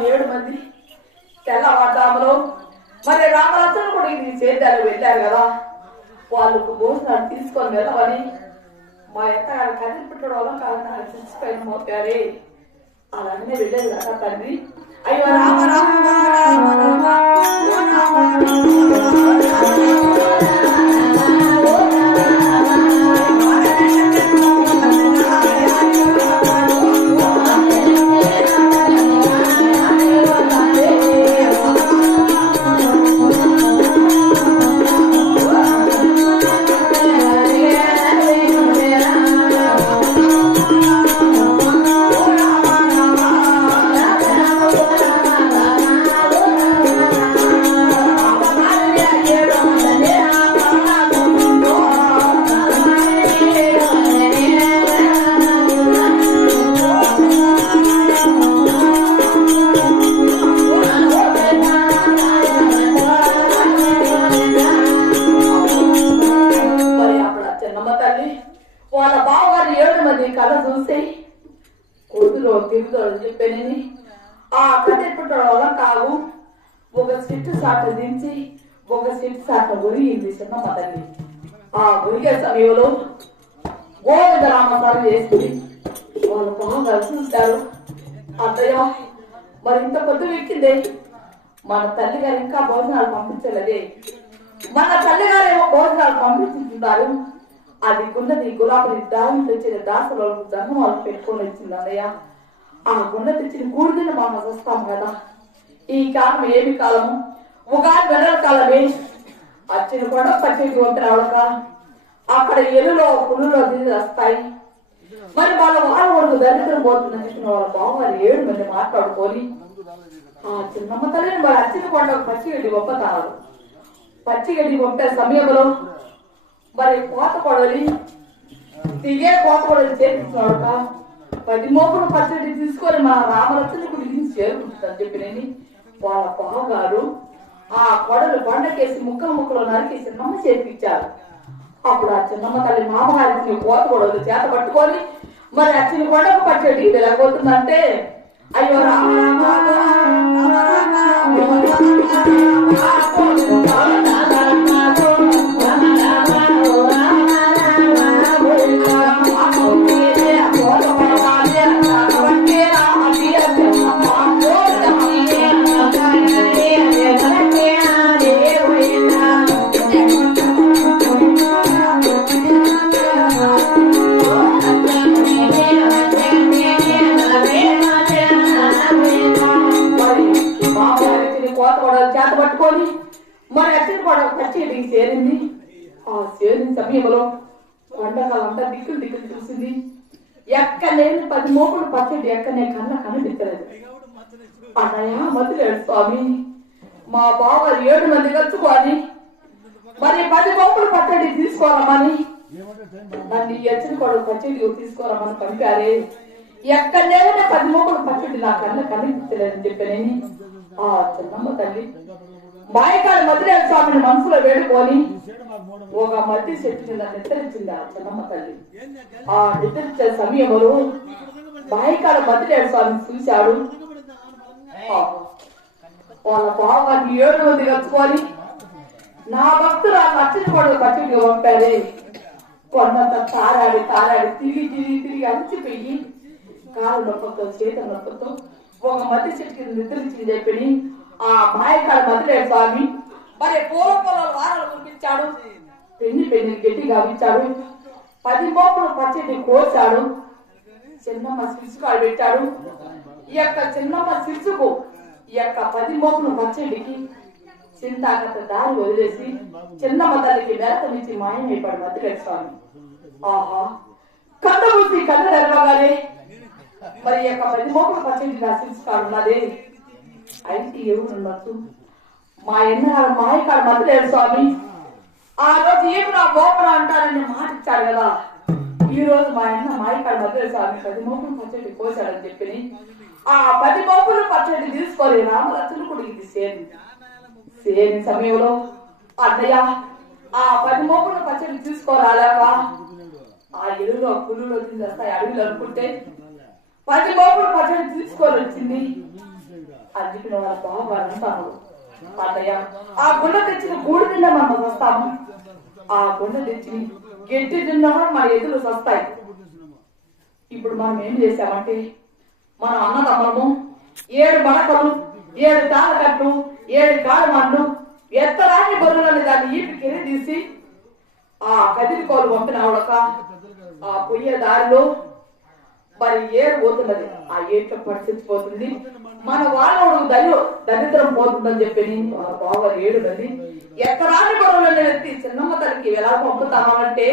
బావగారు 7 మంది తెల్లవారుజాములో మరి రామలక్ష్మణుడు కూడా ఇది చేద్దారు వెళ్ళారు కదా, వాళ్ళకు భోజనాలు తీసుకొని వెళ్ళమని మా ఎత్తగారు కదిలి పెట్టడం వల్ల కాదు చచ్చిపోయిన మోపారే అలాగనే వెళ్ళేది కదా తండ్రి. అయ్యో రామ రామ రామ రామ వాళ్ళ బావగారు 7 మంది కళ చూసి కొద్దులో తిరుగుదో చెప్పానని ఆ కథ ఎప్పటం వల్ల కాదు ఒక చెట్టు సాట దించి ఒక చెట్టు సాట ఒరిగింది చిన్నమ్మ తల్లి. ఆ ఒరిగే సమయంలో గోవింద రామసారి చేసి వాళ్ళ బావగారు చూశారు, అత్తయ్య మరి ఇంత పొద్దు ఎక్కిందే, మన తల్లిగారు ఇంకా భోజనాలు పంపించలేదే, మన తల్లిగారేమో భోజనాలు పంపించుతున్నారు, అది గున్నది గులాబీ దాని తెచ్చిన దాసలు దండం వాళ్ళకి పెట్టుకొని వచ్చింది అన్నయ్య, ఆ గుండ తెచ్చిన కూడిదిన మనం వస్తాం కదా, ఈ కాలం ఏమి కాలము ఉగాది వెనల కాలమే, వచ్చిన కూడా పచ్చేటి వంట రావక అక్కడ ఎలులో పులులో తిరిగి వస్తాయి, మరి వాళ్ళ వరకు దరిద్రం పోతుందని వాళ్ళ బావగారు 7 మంది మాట్లాడుకొని ఆ చిన్నమ్మ తల్లిని మరి అచ్చిన కొండకు పచ్చిగడ్డి పంపుతారు. పచ్చిగడ్డి పంపే సమయంలో మరి కోత కొడలి దిగే కోత కొడలి చేపించినాడుక 10 మోపులు పచ్చడి తీసుకొని మన రామలక్ష్మణుని గురించి చేరుకుంటుందని చెప్పినని వాళ్ళ బావగారు ఆ కొడలు బండకేసి ముక్కలు నరికేసి చిన్నమ్మ చేర్పించారు. అప్పుడు ఆ చిన్నమ్మ తల్లి మామగారికి కోత కొడలు చేత పట్టుకొని మరి అచ్చిన కొండకు పచ్చడి వెళ్ళబోతుందంటే అయ్యో రామ చేత పట్టుకొని మరి అచ్చిన కూడా పచ్చేటికి చేరింది. ఆ చేరిన సమయంలో వంటకాలంతా దిక్కులు చూసింది, ఎక్కలేని 10 మోపులు పచ్చడి ఎక్కనే కనిపించలేదు. అన్నయ్య మధ్యలేడు స్వామి, మా బావ 7 మంది కలుచుకొని మరి 10 మోపులు పచ్చడి తీసుకోవాలమని నన్ను ఎచ్చిన కూడా పచ్చడి తీసుకోవాలమని పంపారే, ఎక్కలేని 10 మోపులు పచ్చడి నా కనిపించలేదని చెప్పానని ఆ చిన్నమ్మ తల్లి బాయకాల మధ్యలేడు స్వామిని మనసులో వేడుకొని ఒక మధ్య చెట్టు కింద నిద్రించింది ఆ చిన్నమ్మ తల్లి. ఆ నిద్రించే సమయంలో బాయకాల మధ్యలేడు స్వామిని చూశాడు. వాళ్ళ బావగారిని 7 మంది కలుసుకొని నా భక్తులు ఆ నచ్చిన కూడా పచ్చడి పంపారే, కొండంత తారాడి తిరిగి అలసిపోయి కాలు నొప్పతో చేత నొప్పతో ఒక మధ్య చెట్టుకి నిద్రించి చెప్పి ఆ మాయకాల మధ్యలేడు స్వామి మరి పూలపొలాలు వారాలు కురిపించాడు, పెన్ని గట్టిగా ఇచ్చాడు, 10 మోపులు పచ్చడి కోసాడు, చిన్నమ్మ శిరుసుకాడు పెట్టాడు. ఈ యొక్క చిన్నమ్మ శిరుసుకు ఈ యొక్క 10 మోపులు పచ్చడికి చింతాగత దారి వదిలేసి చిన్నమ్మ తల్లికి నెలతనిచ్చి మాయమైపాడు మధ్యలేడు స్వామి. ఆహా కథ మూసి కథ తెరవగానే మరి ఈ యొక్క 10 మోపులు పచ్చడి నా శిరుసుకాడు ఉన్నదే, అయితే ఎవరు ఉండొచ్చు మా ఎన్నగారు మాయకాడు మధ్యలేడు స్వామి. ఆ రోజు ఏమి నా గోపన అంటారని మాట ఇచ్చాడు కదా, ఈ రోజు మా అన్న మాయకాడు మధ్యలేడు స్వామి 10 మోపులు పచ్చడి కోసాడని చెప్పి ఆ 10 మోపులు పచ్చడి తీసుకొని రామలక్ష్మణుడు ఇది సేని సమయంలో అన్నయ్య ఆ 10 మోపులు పచ్చడి తీసుకోరాలేవా, ఆ ఎరువులో పుల్లులో తిందేస్తాయి అడవిలో అనుకుంటే 10 మోపులు పచ్చడి తీసుకొని వచ్చింది. అని చెప్పిన వాళ్ళ బావగారు అంటారు, అన్నయ్య ఆ గుండ తెచ్చిన గూడు తిన్నా మనం వస్తాము, ఆ గుండ తెచ్చి గట్టి తిన్నా మన ఎదురు వస్తాయి. ఇప్పుడు మనం ఏం చేశామంటే మనం అన్నదమ్మము 7 మడకలు 7 తాళకట్లు 7 కాడమాట్లు ఎత్తరాని బరువులని దాన్ని ఈపికి తీసి ఆ కదిరికోలు పంపిన ఆవిడక ఆ పొయ్యే దారిలో మరి ఏరు పోతున్నది, ఆ ఏట్లో పరిస్థితిపోతుంది. మన వాళ్ళ దరిద్రం పోతుందని చెప్పి బాగా ఏడున్నది. ఎత్తరాని బరువులని ఎత్తి చిన్నమ్మ తల్లికి ఎలా పంపుతామంటే